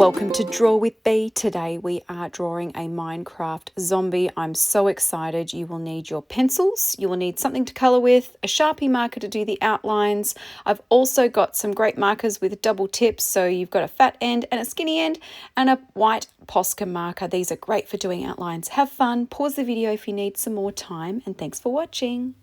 Welcome to Draw with Bee. Today we are drawing a Minecraft zombie. I'm so excited. You will need your pencils, you will need something to colour with, a Sharpie marker to do the outlines. I've also got some great markers with double tips, so you've got a fat end and a skinny end, and a white Posca marker. These are great for doing outlines. Have fun, pause the video if you need some more time, and thanks for watching.